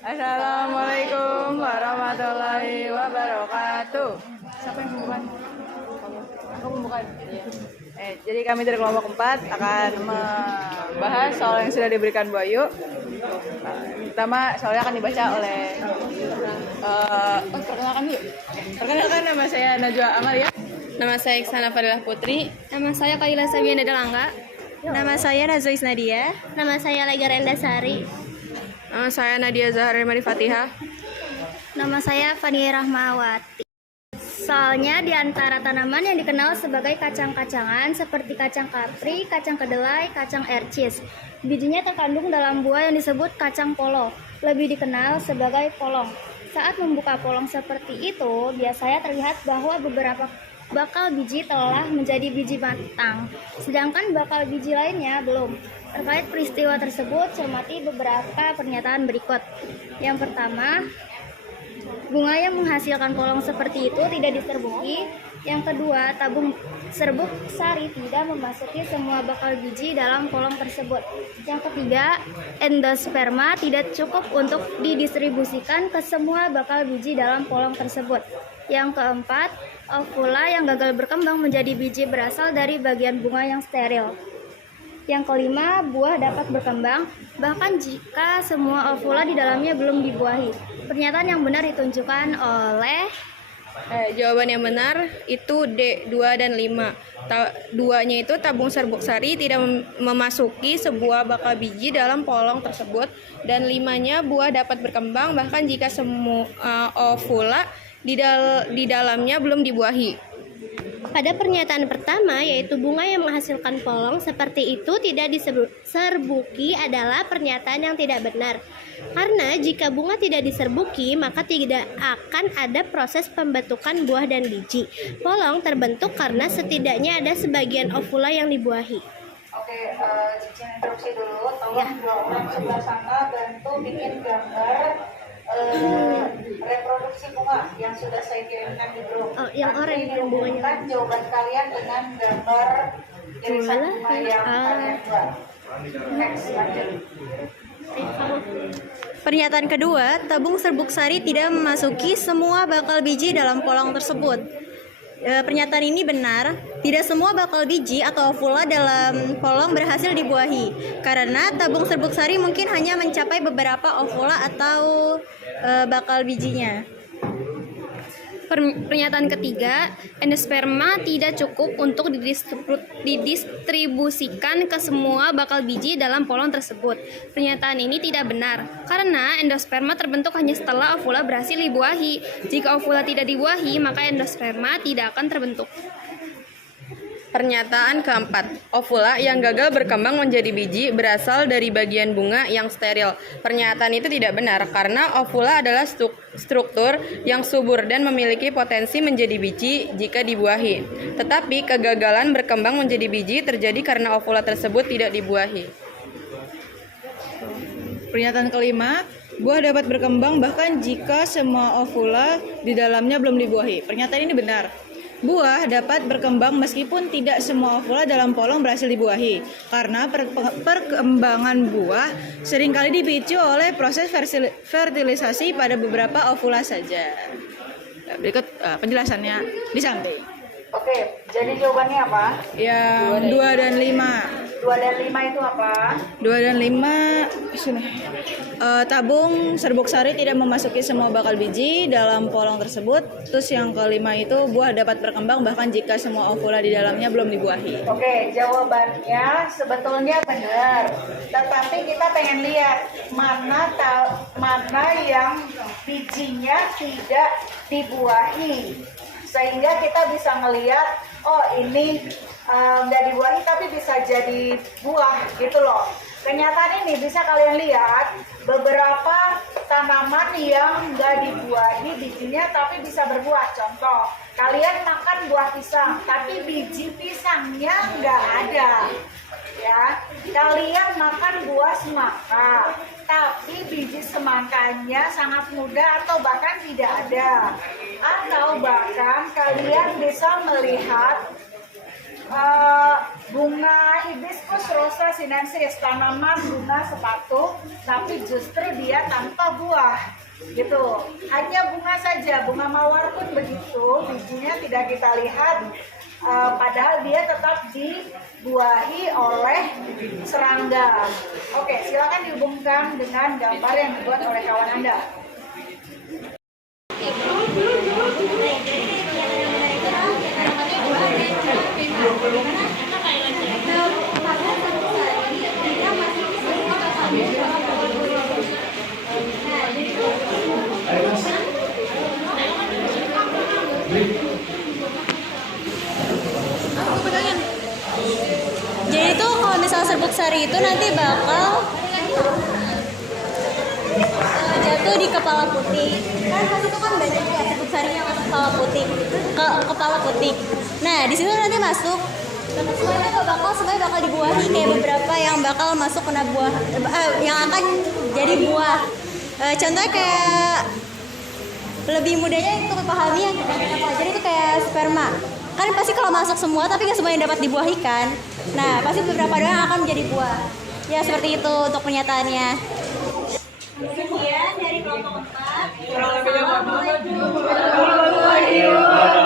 Assalamualaikum warahmatullahi wabarakatuh. Siapa yang membuka? Aku membuka. Jadi kami dari kelompok 4 akan membahas soal yang sudah diberikan Bu Ayu. Pertama soalnya akan dibaca oleh perkenalkan dulu. Perkenalkan, nama saya Najwa Amalia. Nama saya Iksana Fadilah Putri. Nama saya Kaila Sabiana Delangga. Nama saya Nazois Nadia. Nama saya Lega Rendasari. Nama saya Nadia Zahra Mari Fatihah. Nama saya Fani Rahmawati. Soalnya di antara tanaman yang dikenal sebagai kacang-kacangan seperti kacang kapri, kacang kedelai, kacang ercis. Bijinya terkandung dalam buah yang disebut kacang polong, lebih dikenal sebagai polong. Saat membuka polong seperti itu, biasanya terlihat bahwa beberapa bakal biji telah menjadi biji matang, sedangkan bakal biji lainnya belum. Terkait peristiwa tersebut, cermati beberapa pernyataan berikut. Yang pertama, bunga yang menghasilkan polong seperti itu tidak diserbuki. Yang kedua, tabung serbuk sari tidak memasuki semua bakal biji dalam polong tersebut. Yang ketiga, endosperma tidak cukup untuk didistribusikan ke semua bakal biji dalam polong tersebut. Yang keempat, ovula yang gagal berkembang menjadi biji berasal dari bagian bunga yang steril. Yang kelima, buah dapat berkembang bahkan jika semua ovula di dalamnya belum dibuahi. Pernyataan yang benar ditunjukkan oleh Jawaban yang benar itu D, 2 dan 5. Duanya itu tabung serbuk sari tidak memasuki sebuah bakal biji dalam polong tersebut, dan 5-nya buah dapat berkembang bahkan jika semua ovula di dalamnya belum dibuahi. Pada pernyataan pertama, yaitu bunga yang menghasilkan polong seperti itu tidak diserbuki, adalah pernyataan yang tidak benar. Karena jika bunga tidak diserbuki, maka tidak akan ada proses pembentukan buah dan biji. Polong terbentuk karena setidaknya ada sebagian ovula yang dibuahi. Oke, izin instruksi dulu. Tolong dua orang sebelah sana bantu bikin gambar reproduksi bunga yang sudah saya kirimkan di grup. Yang oranye yang bunganya. Jawaban kalian dengan gambar irisan bunga yang kalian buat. Next, lanjut. Pernyataan kedua, tabung serbuk sari tidak memasuki semua bakal biji dalam polong tersebut. Pernyataan ini benar. Tidak semua bakal biji atau ovula dalam polong berhasil dibuahi, karena tabung serbuk sari mungkin hanya mencapai beberapa ovula atau bakal bijinya. pernyataan ketiga, endosperma tidak cukup untuk didistribusikan ke semua bakal biji dalam polong tersebut. Pernyataan ini tidak benar, karena endosperma terbentuk hanya setelah ovula berhasil dibuahi. Jika ovula tidak dibuahi, maka endosperma tidak akan terbentuk. Pernyataan keempat, ovula yang gagal berkembang menjadi biji berasal dari bagian bunga yang steril. Pernyataan itu tidak benar karena ovula adalah struktur yang subur dan memiliki potensi menjadi biji jika dibuahi. Tetapi kegagalan berkembang menjadi biji terjadi karena ovula tersebut tidak dibuahi. Pernyataan kelima, buah dapat berkembang bahkan jika semua ovula di dalamnya belum dibuahi. Pernyataan ini benar. Buah dapat berkembang meskipun tidak semua ovula dalam polong berhasil dibuahi, karena perkembangan buah seringkali dipicu oleh proses fertilisasi pada beberapa ovula saja. Berikut penjelasannya di samping. Oke, jadi jawabannya apa? Yang 2 dan 5. 2 dan 5 itu apa? 2 dan 5 sini. Tabung serbuk sari tidak memasuki semua bakal biji dalam polong tersebut. Terus yang kelima itu buah dapat berkembang bahkan jika semua ovula di dalamnya belum dibuahi. Oke, jawabannya sebetulnya benar. Tetapi kita pengen lihat mana yang bijinya tidak dibuahi. Sehingga kita bisa ngelihat, oh ini nggak dibuahi tapi bisa jadi buah gitu loh. Kenyataan ini bisa kalian lihat beberapa tanaman yang nggak dibuahi bijinya tapi bisa berbuah. Contoh, kalian makan buah pisang tapi biji pisangnya nggak ada. Ya, kalian makan buah semangka tapi biji semangkanya sangat muda atau bahkan tidak ada. Atau bahkan kalian bisa melihat bunga hibiscus rosa sinensis, tanaman bunga sepatu, tapi justru dia tanpa buah, gitu. Hanya bunga saja. Bunga mawar pun begitu, bijinya tidak kita lihat, padahal dia tetap dibuahi oleh serangga. Oke, silakan dihubungkan dengan gambar yang dibuat oleh kawan Anda. Jadi tuh kalau misalnya serbuk sari itu nanti bakal jatuh di kepala putih. Kan pas itu kan banyak ya serbuk sari yang masuk kepala putih. Kepala putih. Nah, di situ nanti masuk semuanya bakal dibuahi, kayak beberapa yang bakal masuk kena buah, yang akan jadi buah. Contohnya kayak lebih mudahnya untuk dipahami yang kita pelajari itu kayak sperma. Kan pasti kalau masuk semua tapi nggak semua yang dapat dibuahi kan. Nah, pasti beberapa doang akan menjadi buah. Ya seperti itu untuk pernyataannya. Sekian dari kelompok 4. Assalamualaikum warahmatullahi wabarakatuh.